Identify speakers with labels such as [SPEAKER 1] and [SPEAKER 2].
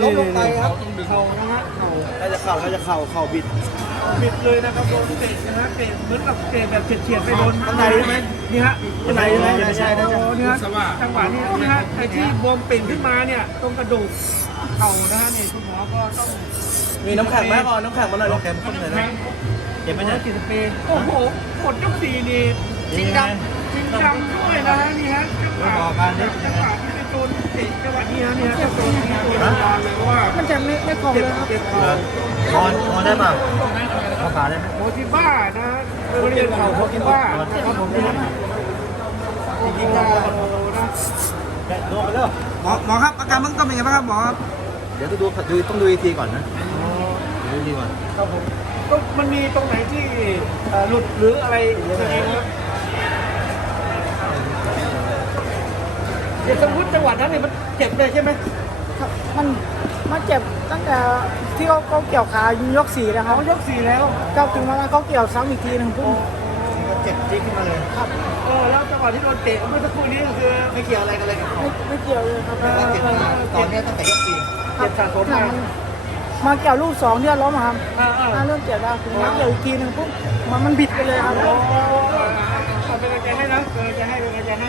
[SPEAKER 1] เข่านะฮะ เข่าจะเข่าเาจะเข่าเข่าบิด บิดเลยนะครับโดนเตะนะฮะเตะเหมือนกับเตะแบบเฉียดเฉียดไปโดนข้างในใช่ไหมนี่ฮะ
[SPEAKER 2] ข้างในใช่ไหมใช่
[SPEAKER 1] ใช่ใช่ฮะจังหวะนี้นี่ฮะไอ้ที่บวมเป่งขึ้นมาเนี่ย ตรงกระดูกเข่านะฮะนี่คุณหมอก็ต้อง
[SPEAKER 2] มีน้ำแข็งไหมก่อนน้ำแข็งมาหน่อ
[SPEAKER 3] ยน้ำแข็งคนหน่อยน
[SPEAKER 2] เก็บไปจ้ะ
[SPEAKER 1] กี่สเปรโอ้โหกดยกสี่นี่จริงจังจริงจังด้วยนะฮะ นี่ฮะจังหวะมั
[SPEAKER 4] นจะไม่ไม่คงเลยคร
[SPEAKER 2] ับคอนคอนได้ป่ะขาได้ไหม
[SPEAKER 1] โมจิบ้า นะเรียนเขาโมจิบ้าครับผมจริงจังน
[SPEAKER 5] ะหมอหมอดรับอาการมันด็เป็นไงบ้างครับหมอครับ
[SPEAKER 2] เดี๋ยวต้องดูดูต้องดูอีทีด่อนนะดูอีทีก่อน
[SPEAKER 1] ครับผมก็มันมีตรงไหนดี่หลุดหรืออะไรอย่างเงี้ยครับเดี๋ยวสมุดจังหวัดนั้นเนี่ยมันเจ็บเลยใช่ไหม
[SPEAKER 4] มันมันเจ็บตั้งแต่ที่เขาเขาเกี่ยวขายยกสี่แล้วค
[SPEAKER 1] รับยกสี่แล้ว
[SPEAKER 4] เจ้าถึงมาแล้วเขาเกี่ยวซ้ำอีกทีหนึ่งปุ๊บ
[SPEAKER 2] เจ็บจี๊ขึ้นมาเลย
[SPEAKER 1] เออแล้วจังหวะที่โดนเตะเมื่อสักครู่นี้คือไม่เกี่ยวอะไรกันเลยครับ
[SPEAKER 4] ไม่เกี่ยวเลยต
[SPEAKER 2] อนนี้ตั้งแต่ยกสี่
[SPEAKER 4] มาเกี่ยวลูกสองเนี่ยล้อมาทำมาเริ่มเจ็บแล้วถึงน้ำเกี่ยวอีกทีหนึ่งปุ๊บมันมันบิดไปเลยครับ
[SPEAKER 1] โอ้เป็นอจให้นะเป็นอจให้เป็นอจให้